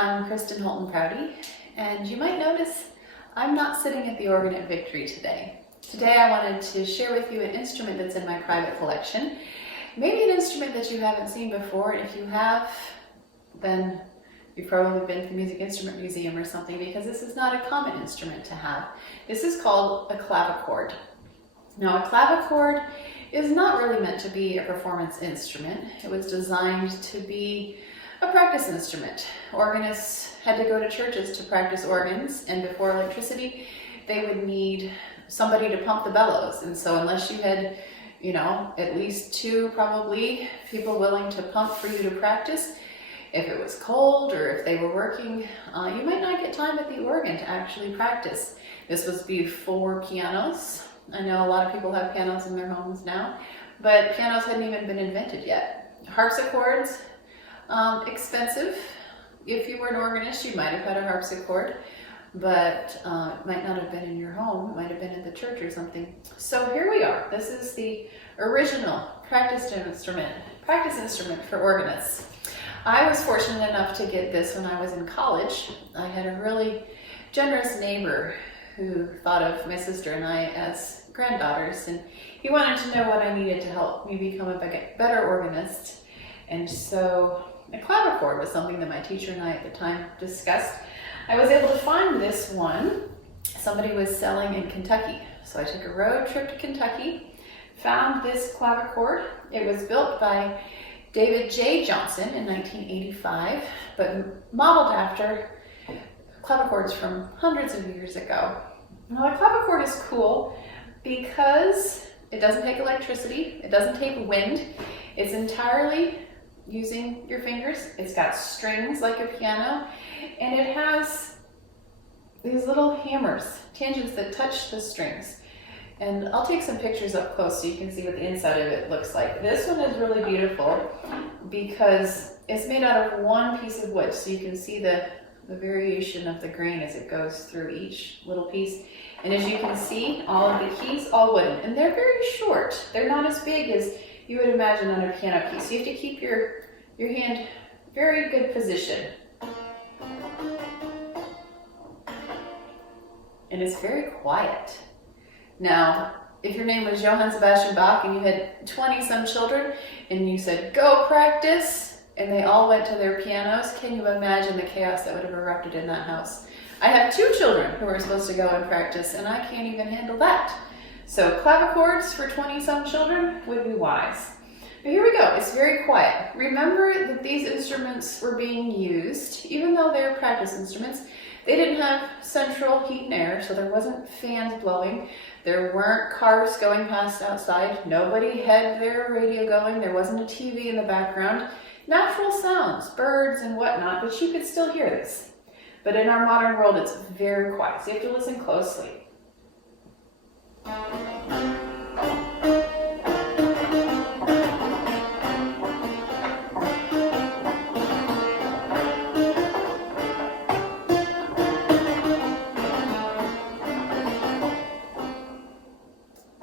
I'm Kristin, Holton, Prouty, and you might notice I'm not sitting at the organ at Victory today. Today I wanted to share with you an instrument that's in my private collection. Maybe an instrument that you haven't seen before, and if you have, then you've probably been to the Music Instrument Museum or something, because this is not a common instrument to have. This is called a clavichord. Now, a clavichord is not really meant to be a performance instrument. It was designed to be a practice instrument. Organists had to go to churches to practice organs, and before electricity, they would need somebody to pump the bellows. And so unless you had, at least two probably people willing to pump for you to practice, if it was cold or if they were working, you might not get time at the organ to actually practice. This was before pianos. I know a lot of people have pianos in their homes now, but pianos hadn't even been invented yet. Harpsichords, expensive. If you were an organist, you might have had a harpsichord, but it might not have been in your home. It might have been in the church or something. So here we are. This is the original practice instrument for organists. I was fortunate enough to get this when I was in college. I had a really generous neighbor who thought of my sister and I as granddaughters, and he wanted to know what I needed to help me become a better organist. And so a clavichord was something that my teacher and I at the time discussed. I was able to find this one. Somebody was selling in Kentucky. So I took a road trip to Kentucky, found this clavichord. It was built by David J. Johnson in 1985, but modeled after clavichords from hundreds of years ago. Now, a clavichord is cool because it doesn't take electricity, it doesn't take wind, it's entirely using your fingers. It's got strings like a piano, and it has these little hammers, tangents that touch the strings. And I'll take some pictures up close so you can see what the inside of it looks like. This one is really beautiful because it's made out of one piece of wood, so you can see the variation of the grain as it goes through each little piece. And as you can see, all of the keys, all wooden, and they're very short. They're not as big as you would imagine on a piano key. So you have to keep your hand very good position. And it's very quiet. Now, if your name was Johann Sebastian Bach and you had 20 some children and you said, go practice, and they all went to their pianos, can you imagine the chaos that would have erupted in that house? I have 2 children who are supposed to go and practice, and I can't even handle that. So clavichords for 20 some children would be wise. But here we go, it's very quiet. Remember that these instruments were being used, even though they're practice instruments, they didn't have central heat and air, so there wasn't fans blowing. There weren't cars going past outside. Nobody had their radio going. There wasn't a TV in the background. Natural sounds, birds and whatnot, but you could still hear this. But in our modern world, it's very quiet, so you have to listen closely.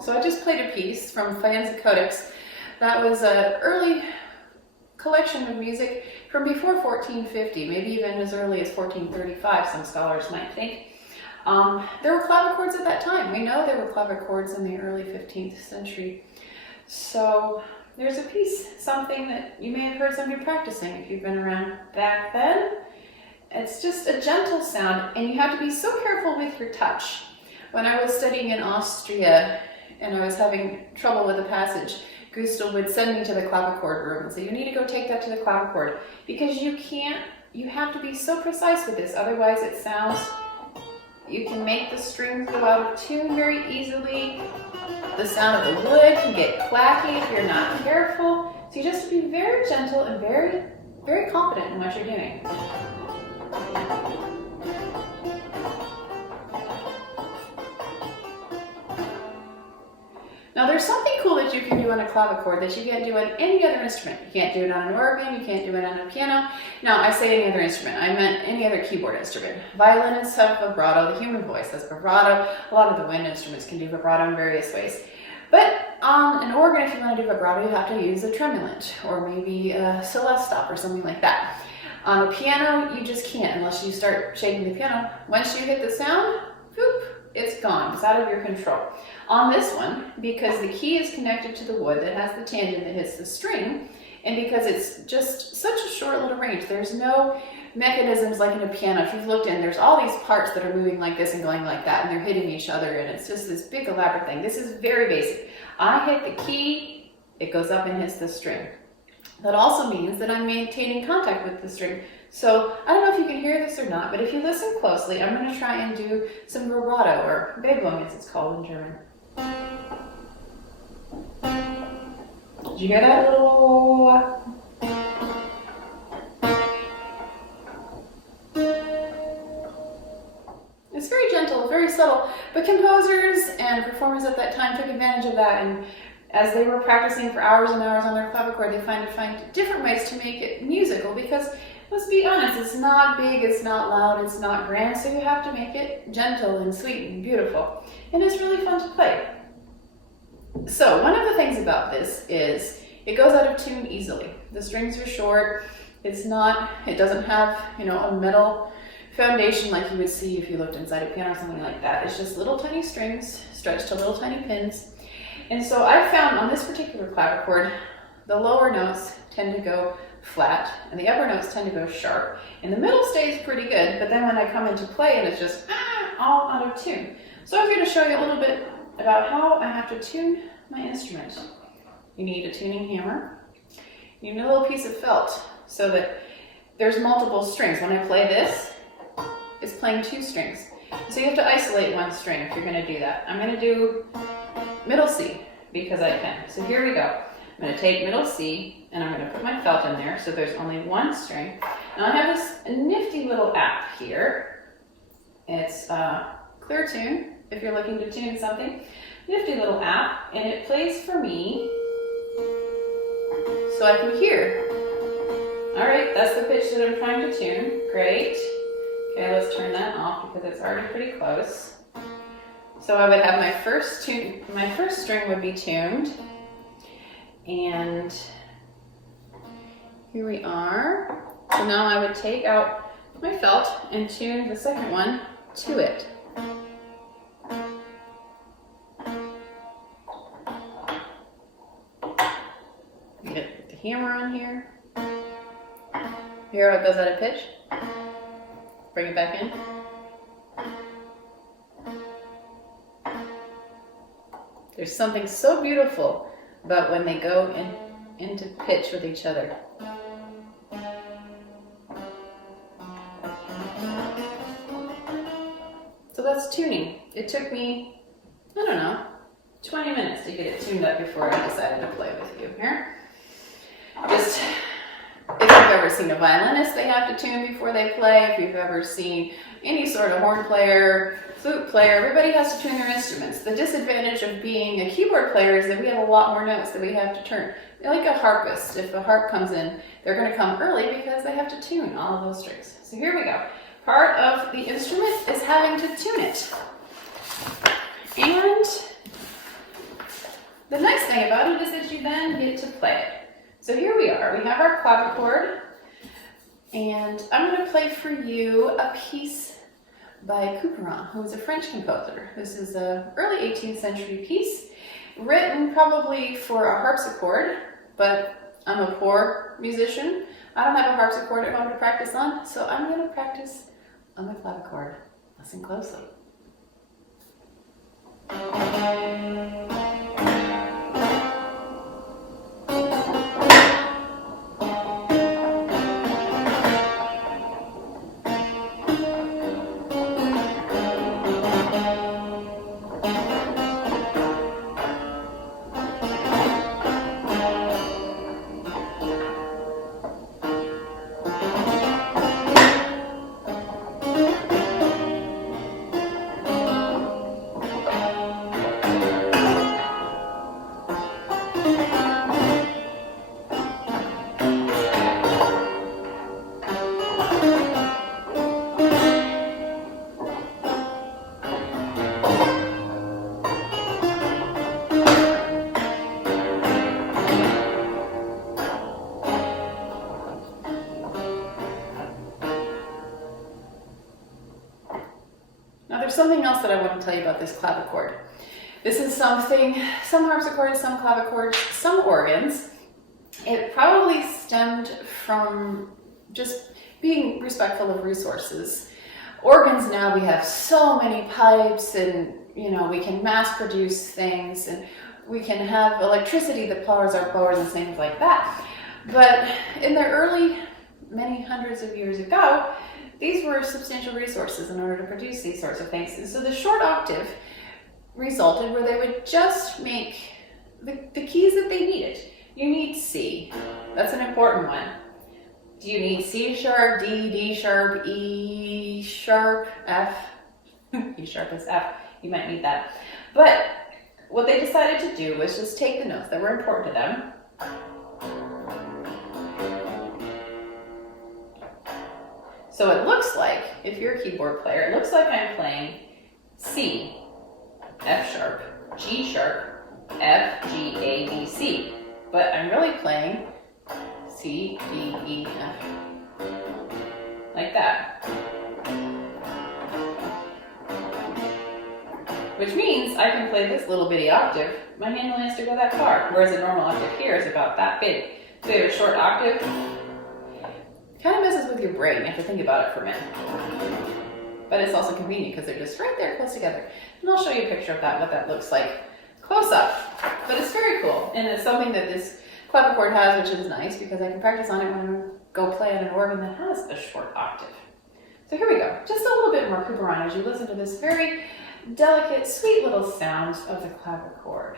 So I just played a piece from Faenza Codex. That was an early collection of music from before 1450, maybe even as early as 1435, some scholars might think. There were clavichords at that time. We know there were clavichords in the early 15th century. So there's a piece, something that you may have heard somebody practicing if you've been around back then. It's just a gentle sound, and you have to be so careful with your touch. When I was studying in Austria and I was having trouble with a passage, Gustl would send me to the clavichord room and say, you need to go take that to the clavichord, because you have to be so precise with this, otherwise it sounds, you can make the strings go out of tune very easily. The sound of the wood can get clacky if you're not careful. So you just have to be very gentle and very, very confident in what you're doing. Now there's something cool that you can do on a clavichord that you can't do on any other instrument. You can't do it on an organ, you can't do it on a piano. Now I say any other instrument, I meant any other keyboard instrument. Violinists have vibrato, the human voice has vibrato. A lot of the wind instruments can do vibrato in various ways. But on an organ, if you want to do vibrato, you have to use a tremulant or maybe a celeste stop or something like that. On the piano, you just can't unless you start shaking the piano. Once you hit the sound, whoop, it's gone. It's out of your control. On this one, because the key is connected to the wood that has the tangent that hits the string, and because it's just such a short little range, there's no mechanisms like in a piano. If you've looked in, there's all these parts that are moving like this and going like that, and they're hitting each other, and it's just this big elaborate thing. This is very basic. I hit the key, it goes up and hits the string. That also means that I'm maintaining contact with the string. So I don't know if you can hear this or not, but if you listen closely, I'm going to try and do some vibrato, or Bebung as it's called in German. Did you hear that little? It's very gentle, very subtle, but composers and performers at that time took advantage of that, and as they were practicing for hours and hours on their clavichord, they find different ways to make it musical, because let's be honest, it's not big, it's not loud, it's not grand, so you have to make it gentle and sweet and beautiful, and it's really fun to play. So one of the things about this is it goes out of tune easily. The strings are short, it doesn't have, a metal foundation like you would see if you looked inside a piano or something like that. It's just little tiny strings stretched to little tiny pins. And so I found on this particular clavichord, the lower notes tend to go flat and the upper notes tend to go sharp. And the middle stays pretty good, but then when I come into play, and it's just all out of tune. So I was going to show you a little bit about how I have to tune my instrument. You need a tuning hammer. You need a little piece of felt so that there's multiple strings. When I play this, it's playing 2 strings. So you have to isolate one string if you're going to do that. I'm going to do middle C because I can. So here we go. I'm going to take middle C and I'm going to put my felt in there so there's only one string. Now I have this nifty little app here. It's Clear Tune if you're looking to tune something. Nifty little app, and it plays for me so I can hear. Alright, that's the pitch that I'm trying to tune. Great. Okay, let's turn that off because it's already pretty close. So I would have my first string would be tuned, and here we are. So now I would take out my felt and tune the second one to it. Get the hammer on here. Hear how it goes out of pitch? Bring it back in. There's something so beautiful about when they go into pitch with each other. So that's tuning. It took me, 20 minutes to get it tuned up before I decided to play with you here. Just, if you've ever seen a violinist, they have to tune before they play. If you've ever seen any sort of horn player, flute player, everybody has to tune their instruments. The disadvantage of being a keyboard player is that we have a lot more notes that we have to turn. Like a harpist, if a harp comes in, they're going to come early because they have to tune all of those strings. So here we go. Part of the instrument is having to tune it. And the nice thing about it is that you then get to play it. So here we are. We have our clavichord, and I'm going to play for you a piece by Couperin, who was a French composer. This is an early 18th century piece, written probably for a harpsichord, but I'm a poor musician. I don't have a harpsichord at home to practice on, so I'm going to practice on my clavichord. Listen closely. something else that I want to tell you about this clavichord. This is something, some harpsichords, some clavichords, some organs. It probably stemmed from just being respectful of resources. Organs now, we have so many pipes, and we can mass produce things, and we can have electricity that powers our blowers and things like that. But in the early, many hundreds of years ago, these were substantial resources in order to produce these sorts of things. And so the short octave resulted where they would just make the keys that they needed. You need C. That's an important one. Do you need C sharp, D, D sharp, E sharp, F? E sharp is F. You might need that. But what they decided to do was just take the notes that were important to them. So it looks like, if you're a keyboard player, it looks like I'm playing C, F sharp, G sharp, F, G, A, B, C. But I'm really playing C, D, E, F. Like that. Which means I can play this little bitty octave. My hand only has to go that far, whereas a normal octave here is about that big. So you have a short octave. Kind of messes with your brain. You have to think about it for a minute. But it's also convenient because they're just right there close together. And I'll show you a picture of that, what that looks like close up. But it's very cool. And it's something that this clavichord has, which is nice because I can practice on it when I go play on an organ that has a short octave. So here we go. Just a little bit more Cooperine as you listen to this very delicate, sweet little sound of the clavichord.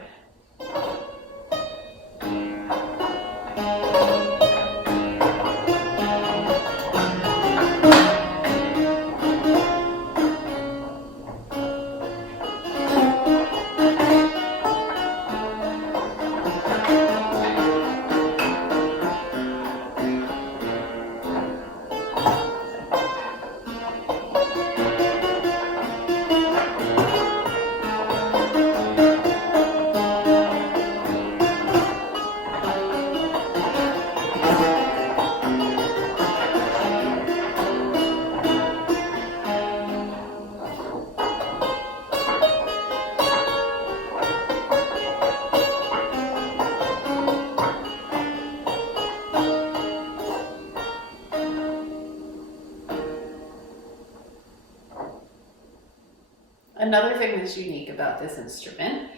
Another thing that's unique about this instrument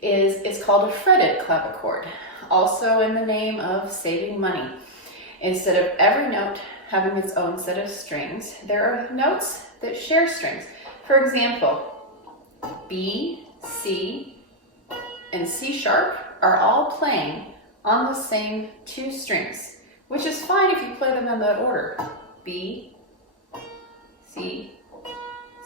is it's called a fretted clavichord, also in the name of saving money. Instead of every note having its own set of strings, there are notes that share strings. For example, B, C, and C sharp are all playing on the same two strings, which is fine if you play them in that order. B, C,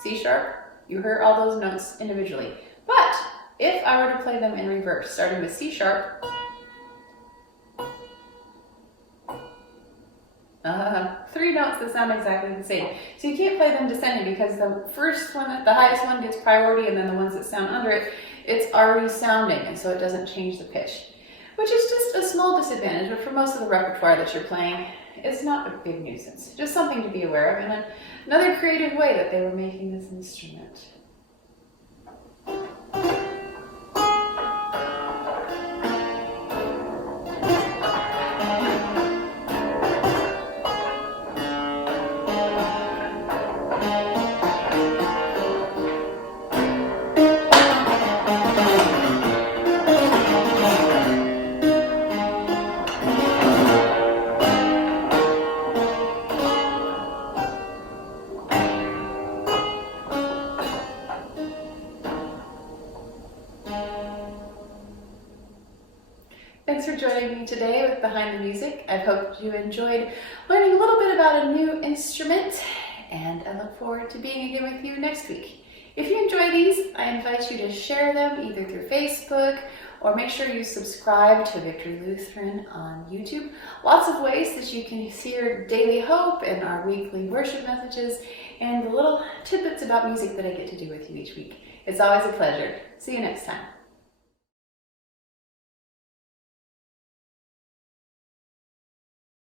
C sharp. You heard all those notes individually. But if I were to play them in reverse, starting with C sharp, three notes that sound exactly the same. So you can't play them descending because the first one, the highest one gets priority, and then the ones that sound under it, it's already sounding, and so it doesn't change the pitch. Which is just a small disadvantage, but for most of the repertoire that you're playing, it's not a big nuisance. Just something to be aware of, and another creative way that they were making this instrument. Thanks for joining me today with Behind the Music. I hope you enjoyed learning a little bit about a new instrument, and I look forward to being again with you next week. If you enjoy these, I invite you to share them either through Facebook, or make sure you subscribe to Victory Lutheran on YouTube. Lots of ways that you can hear daily hope and our weekly worship messages, and the little tidbits about music that I get to do with you each week. It's always a pleasure. See you next time.